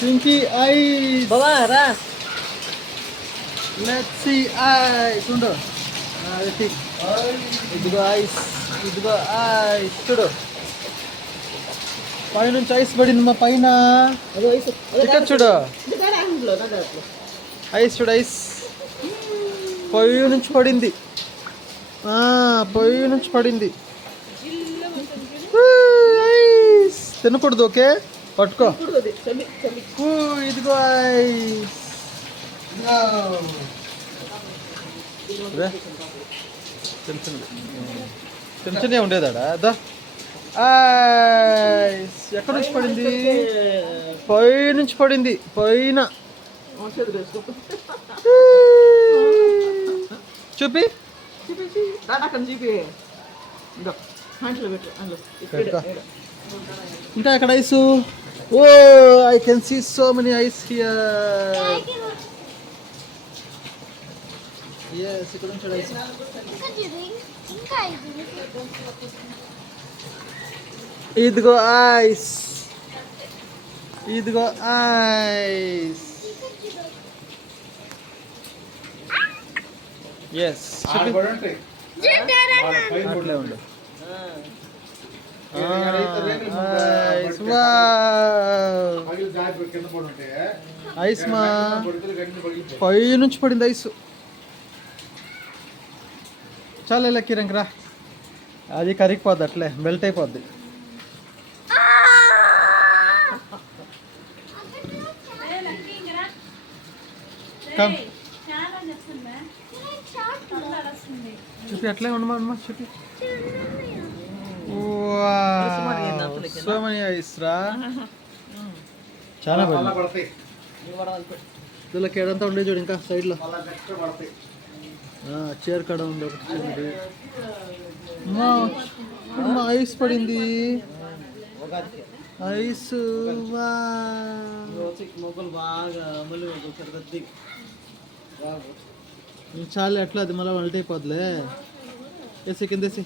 Pinky ice. బావా రా. Let's see ice. ఉండు అది. ఇదిగో ఐస్, ఇదిగో ఐస్. చూడు పైనుంచి ఐస్ పడింది మా పైన. అదో ఐస్. ఇక్కడ చూడు ఐస్, చూడు ఐస్ పొయ్యి నుంచి పడింది. పొయ్యి నుంచి పడింది. ఐస్ తినకూడదు, ఓకే పట్టుకో. ఇదిగో ఐస్. చిన్న చిన్న ఉండేదాడా దా. ఐస్ ఎక్కడి నుంచి పడింది? పొయ్యి నుంచి పడింది, పైన. చూపి ఇంకా ఎక్కడ ice? Oh I can see so many ice here. yes ఇక్కడ నుంచి ఐస్. ఇదిగో ఐస్, ఇదిగో ఐస్. ఎస్ అట్లే ఉండు. ఐస్ మా పై నుంచి పడింది ఐస్. చాలా ఇలా కిరంక్ రా, అది కరిగిపోద్ది, అట్లే మెల్ట్ అయిపోద్ది. చూపి అట్లే ఉండమా చూపి. సో మనీ ఐస్ రా, చాలా పడుతుంది. ఇలా కేడంతా ఉండే చూడు, ఇంకా సైడ్లో చైర్ కాడ ఉంది ఒకటి. మా ఐస్ పడింది, ఐస్. చాలా ఎట్లా అది మళ్ళీ వల్ట్ అయిపోద్దిలే. వేసి కిందేసి.